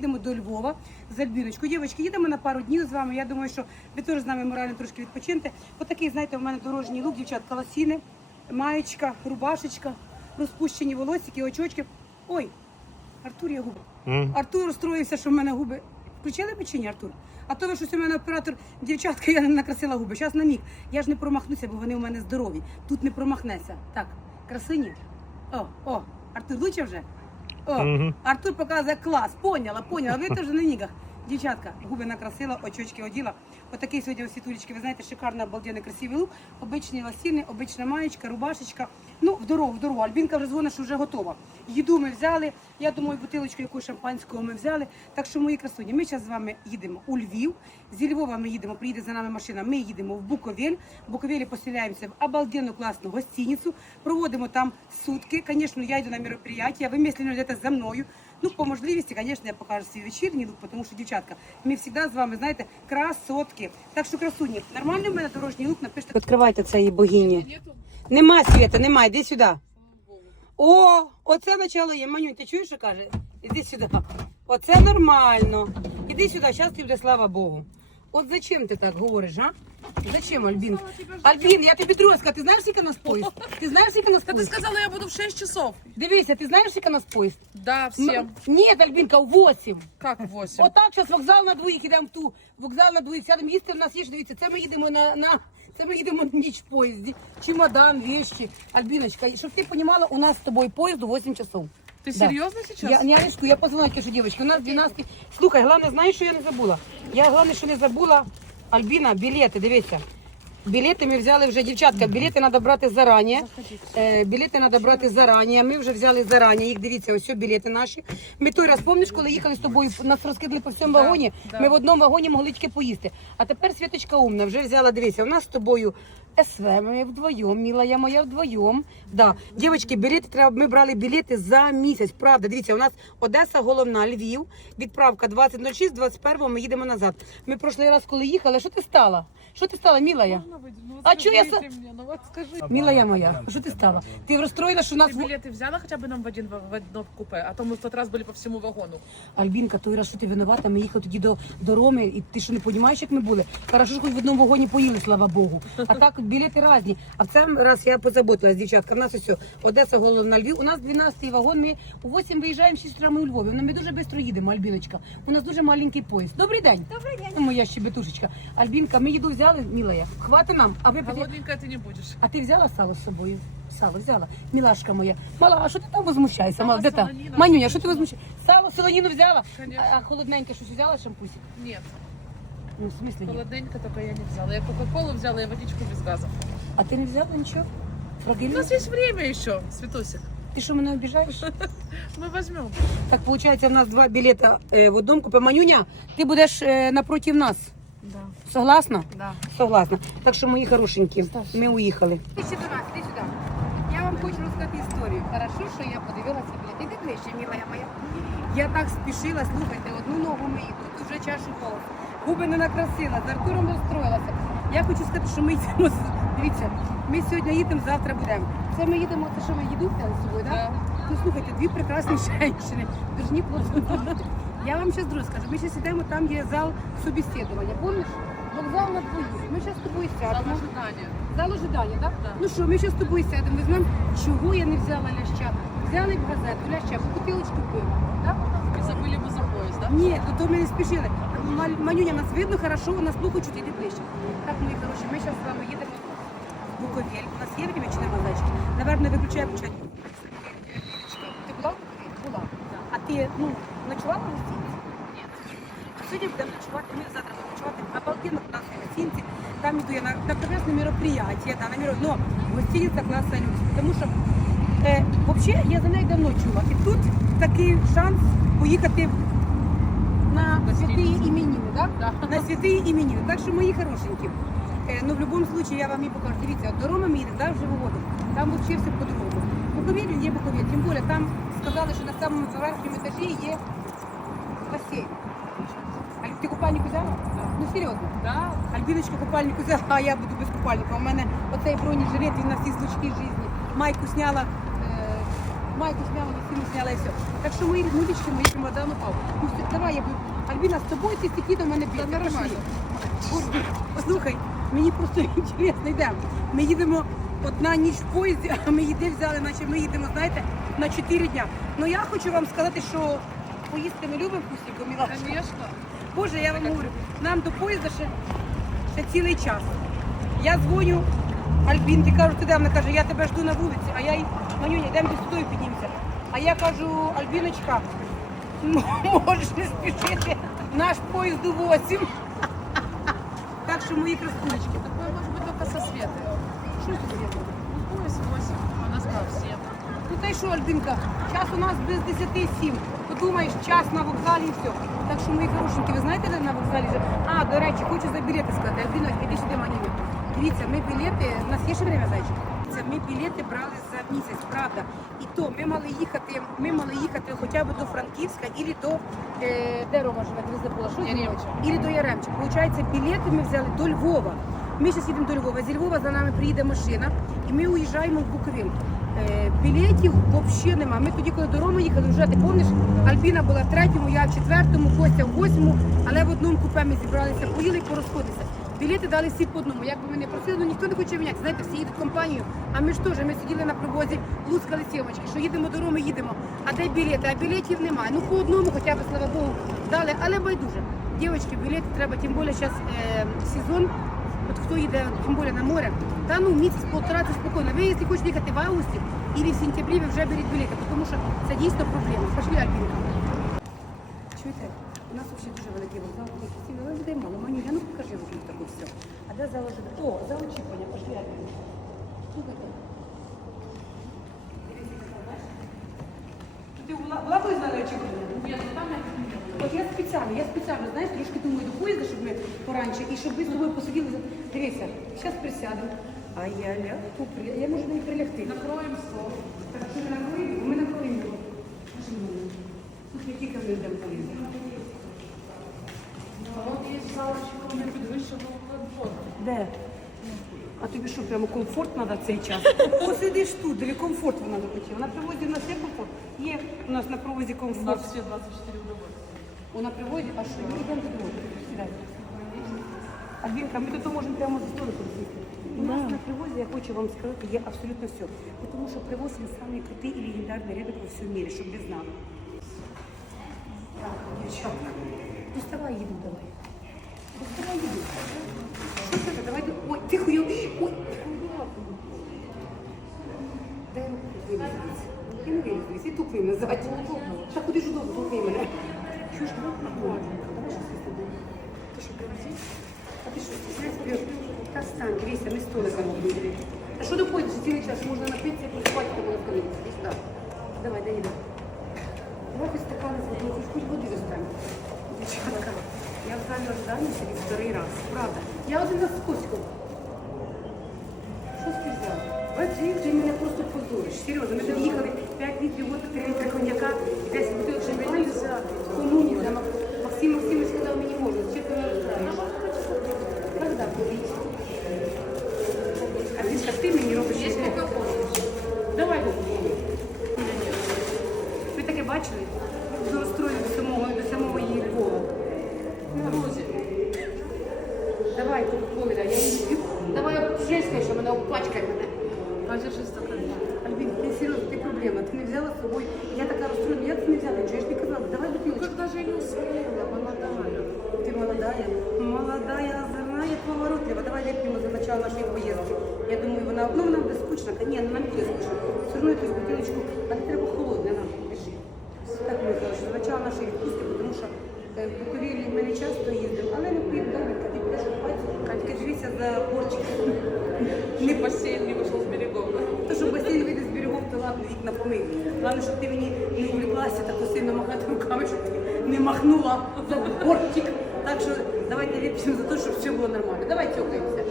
Їдемо до Львова з Альбіночкою. Дівчатки, їдемо на пару днів з вами. Я думаю, що ви теж з нами морально трошки відпочинете. Отакий, знаєте, у мене дорожній лук, дівчатка, лосіни, маєчка, рубашечка, розпущені волосики, очочки. Ой, Артур, я губи. М. Артур розстроївся, що в мене губи. Включили печені, Артур? А то ви щось у мене оператор, дівчатка, я не накрасила губи. Зараз на міг. Я ж не промахнуся, бо вони у мене здорові. Тут не промахнеся. Так, красині. О, о, Артур, лучше вже? О, Мгм. Артур показує клас. Поняла, поняла. Ви теж на нігах. Дівчатка, губи накрасила, очочки оділа. Отакий сьогодні світулечки, ви знаєте, шикарно, обалденний, красивий лук. Обичні лосіни, обична маєчка, рубашечка. Ну, в дорогу, в дорогу. Альбінка вже дзвонить, що вже готова. Їду ми взяли. Я думаю, бутилочку якусь шампанського ми взяли. Так що, мої красуні, ми зараз з вами їдемо у Львів. Зі Львова ми їдемо, приїде за нами машина. Ми їдемо в Буковель. В Буковелі поселяємося в обалденну класну гостиницю. Проводимо там сутки. Звісно, я йду на мероприятия. Ви мислено йдете за мною. Ну, по можливості, звісно, я покажу свій вечірній лук, тому що, дівчатка, ми завжди з вами, знаєте, красотки. Так що, красуні, нормальний в мене дорожній лук, напишіть. Відкривайте цієї богині. Нема світа, нема, іди сюди. О, оце начало є. Манюнь, ти чуєш, що каже? Іди сюди. Оце нормально. Іди сюди, зараз ти буде, слава Богу. От зачем ти так говориш, а? Зачем, Альбін? Альбін, я тобі троска, ти знаєш, скільки нас поїзд? Ти знаєш, скільки нас Да ты поїзд? сказала, я буду в 6 часов. Дивися, ти знаєш, скільки нас поїзд? Да, в 7. Ні, Альбінка, у 8. Как в 8? Отак зараз вокзал на двоїх ідемо в ту. Вокзал на двоїх сядемо їсти, в нас є, ж, дивіться, це ми їдемо на, на це ми їдемо на ніч в поїзді. Чемодан, вещи. Альбіночка, щоб ти розуміла, у нас з тобою поїзд у 8 часов. Ты Да. серьезно сейчас? Я, не Олежку, я позвонила кажу, девочки, у нас 12... Слухай, головне, знаєш, що я не забула? Я головне, що не забула, Альбіна, білети, дивися. Білети ми взяли вже, дівчатка, білети треба брати зарані. Е, білети треба брати зарані. Ми вже взяли зарані. Їх дивіться, ось білети наші. Ми той раз, пам'ятаєш, коли їхали з тобою, нас розкидали по всьому вагоні, ми в одному вагоні могли тільки поїсти. А тепер Світочка умна, вже взяла, дивися, у нас з тобою СВ, ми вдвоєм, мила я моя вдвоєм. Да. Дівчатки, білети треба, ми брали білети за місяць, правда. Дивіться, у нас Одеса головна, Львів, відправка 20.06, 21 ми їдемо назад. Ми прошлий раз, коли їхали, що ти стала? Що ти стала, мила я? Можно выйти? Ну, вот А чё я скажите со- мне, ну вот скажи. Мила я моя, що ти стала? Ти розстроїла, що нас... Ты билеты взяла хотя бы нам в один в одно купе? А то мы в тот раз были по всему вагону. Альбінка, той раз, що ти винувата, ми їхали тоді до, до Роми, і ти що не розумієш, як ми були? Хорошо, що хоч в одному вагоні поїли, слава Богу. А так білети різні. А в цьому раз я позаботилась, дівчатка. В нас ось Одеса, головна Львів. У нас 12-й вагон. Ми у 8 виїжджаємо, 6 утра ми у Львові. Ну, Ми дуже швидко їдемо, Альбіночка. У нас дуже маленький поїзд. Добрий день. Добрий день. Моя щебетушечка. Альбінка, ми їду взяли, мілая. Хвати нам, а ви піди- Голодненькая ты не будешь. А ти взяла сало з собою? Сало взяла. Мілашка моя. Мала, а що ти там возмущаєшся? Сало, Мала, де там? солоніна. Манюня, що ти возмущаєшся? Сало, солоніну взяла? Конечно. А, а холодненьке щось взяла шампусик? Нет, Ну, в смислі ні. холодненько только я не взяла. Я кока-колу взяла и водичку без газа. А ти не взяла нічого? У нас есть время еще, Светусик. Ти що мене обіжаєш? Мы возьмем. Так, виходить, у нас два білети е, в одному купе. Манюня, ти будеш е, напротив нас. Да. Согласна? Да. Согласна. Так що, мої хорошенькі, ми уїхали. Іди сюди, іди сюди. Я вам хочу розказати історію. Хорошо, що я подивилася білет. Іди ближче, милая моя. Я так спішила, слухайте, одну ногу мию, тут вже чашу голос. Губи не накрасила, з Артуром розстроїлася. Я хочу сказати, що ми йдемо. Дивіться, ми сьогодні їдемо, завтра будемо. Це ми їдемо, це що ми їду з собою, так? Да. Ну слухайте, дві прекрасні жінки, держні плотно. Я вам зараз друге скажу. Ми зараз йдемо, там є зал собеседування. Помниш? Вокзал на двоїх. Ми зараз з тобою Зал сядемо. Зал ожидання, так? Да. Ну що, ми зараз з тобою сядемо, візьмемо, чого я не взяла ляща. Взяли б газету, ляща, бутилочку пива. Так? И забыли мы за поезд, да? Ні, то, ми не спішили. Манюня, нас видно хорошо, у нас плохо чути, іди ближче. Так, мої хороші, ми зараз з вами їдемо в Буковель. У нас є время чи нема зайчики? Наверно, виключає почать. Ти була? в? Була. А ти, ну, ночувала в гостиниці? Ні. Сьогодні будемо ночувати, ми завтра будемо ночувати обалденно у нас в гостиниці. Там іду я на, на прекрасне мероприятие, да, на меро... но гостиниця класса люкс. Тому що е, вообще я за нею давно чула. І тут такий шанс поїхати на святі іменини, да? Да. на святі іменини. Так що мої хорошенькі. Е, ну, в будь-якому випадку я вам і покажу. Дивіться, от до Роми ми їдемо, да, вже виводимо. Там взагалі все по-другому. Буковель є Буковель. Тим більше там сказали, що на самому верхньому етажі є басейн. А ти купальник взяла? Ну серйозно. Да. Альбіночка купальник взяла, а я буду без купальника. У мене оцей бронежилет, він на всі случаї житті. Майку сняла, е, майку зняла, сіну зняла і все. Так що мої ріднулічки, мої чемодан упав. Ну все, давай я буду. Альбіна, з тобою ці стихи до мене б'є. нормально. Послухай, мені просто інтересно, йдемо. Ми їдемо одна ніч в поїзді, а ми їди взяли, наче ми їдемо, знаєте, на 4 дня. Ну я хочу вам сказати, що поїсти ми любимо пустіку, міла. Конечно. Боже, я вам говорю, нам до поїзда ще, ще цілий час. Я дзвоню Альбінці, кажу, ти де? Вона каже, я тебе жду на вулиці, а я їй, Манюня, йдемо десь туди піднімемося. А я кажу, Альбіночка, можеш не спішити, наш поїзд у 8. Так що мої красунечки. Такое может быть только со Светой. Що це таке? Ну, пояс 8. Она сказала все. Ну та й що, Альбінка, час у нас без 10 сім. Подумаєш, час на вокзалі і все. Так що, мої хорошенькі, ви знаєте, де на вокзалі вже? А, до речі, хочу за білети сказати. Альбіна, іди сюди, маніві. Дивіться, ми білети, у нас є ще время, зайчик? Це ми білети брали за місяць, правда. І то ми мали їхати, ми мали їхати хоча б до Франківська і до е, де Рома живе, не забула, що. Ілі до Яремча. Получається, білети ми взяли до Львова. Ми зараз їдемо до Львова. Зі Львова за нами приїде машина, і ми уїжджаємо в Буковель. Е, білетів взагалі нема. Ми тоді, коли до Роми їхали, вже ти пам'ятаєш, Альбіна була в третьому, я в четвертому, Костя в восьмому, але в одному купе ми зібралися, поїли порозходилися. Білети дали всі по одному. Як би ми не просили, ну ніхто не хоче міняти. Знаєте, всі їдуть в компанію, а ми ж теж, ми сиділи на привозі, лускали сімочки, що їдемо до Роми, їдемо. А де білети? А білетів немає. Ну по одному, хоча б, слава Богу, дали, але байдуже. Дівчатки, білети треба, тим більше зараз е, сезон. От хто їде, тим більше на море, та ну місяць-полтора це спокійно. Ви, якщо хочете їхати в августі або в сентябрі, ви вже беріть білети, тому що це дійсно проблема. Пошли, Альбінка. Чуєте, у нас взагалі дуже великий вокзал, але людей мало. Манюля, ну покажи вже таку все. А де зал ожидання? О, зал очікування, пошли, Альбінка. Слухайте. Ти була, була колись очікування? От я спеціально, я спеціально, знаєш, трошки думаю до поїзда, щоб ми пораньше, і щоб ми з тобою посиділи. Дивися, зараз присядемо. А я лягу, я можу не прилягти. Накроем стол. Так ми накроємо? Ми накроємо. Мені, Тут тільки ми йдемо поїзді. А вот есть залочка у меня выше. Де? А тобі що, прямо комфорт треба в цей час? Посидиш тут, диви, комфорт вона не хотіла. На привозі у нас є комфорт? Є у нас на привозі У комфорт. нас все 24 удовольствия. Вона привозить, а що? Ну, йдемо додому. Сідай. Альбінка, ми тут можемо прямо за столиком сісти. У нас на привозі, я хочу вам сказати, є абсолютно все. Тому що привоз він самий крутий і легендарний ринок во всьому мірі, щоб ви знали. Так, дівчатка. Доставай їду, давай. Доставай їду. Що це? ти? Давай. Ой, тихо, я. Я не вірю, і тут твою назад. Та куди ж удобно, тут мене. Чуєш, давай проходимо. Давай щось з тобою. Ти що? А ти що, стісняєшся? Та стань, дивися, ми столика робимо. дивись. Та. Давай, дай їду. Давай хоч стакани з водою, хоч хоч води достань. Дівчатка, я в залі ожидання сьогодні вторий раз. Правда. Я один раз з Коськом. Що взяв? Бачиш, ти мене просто. Серйозно, ми тоді їхали 5 літрів водки, 3 літри коньяка, 10 бутилок шампанського. Кому нельзя? Максим Максимович сказав, мені можна. Чесно, не знаю. Когда купить? Алинка, ти мені робиш щось. кока-кола. Давай купимо. Ви таке бачили? До розстрою до самого, до самого її Львова. Грузия. Давай, кока-колу, я її. Давай жесть, що мене опачкай мене. Подержи стаканчик. Альбін, ти серйозно, ти проблема. Ти не взяла з собою. Я така розстроєна, я не взяла. Нічого, я ж не казала. Давай Ну, бутилочку. когда же я не успела, молодая. Ты молодая, молодая, озорная, поворотлива. Давай вип'ємо за начало нашої поїздки. Я думаю, вона, ну вона буде скучна. Ні, ну нам буде скучно. Все одно якусь бутилочку, але треба холодне нам. Держи. Так ми казали, що за начало нашої відпустки, тому що е, в Буковелі ми не часто їздимо, але ми поїдемо ти будеш купатися. Тільки дивися за борчик. Не бассейн не вышел с берегов. То, що басейн вийде з берегов, на помив. Головне, щоб ти мені не увлеклася так сильно махати руками, щоб ти не махнула за бортик. Так що давайте вип'ємо за те, щоб все було нормально. Давай тьокаємося.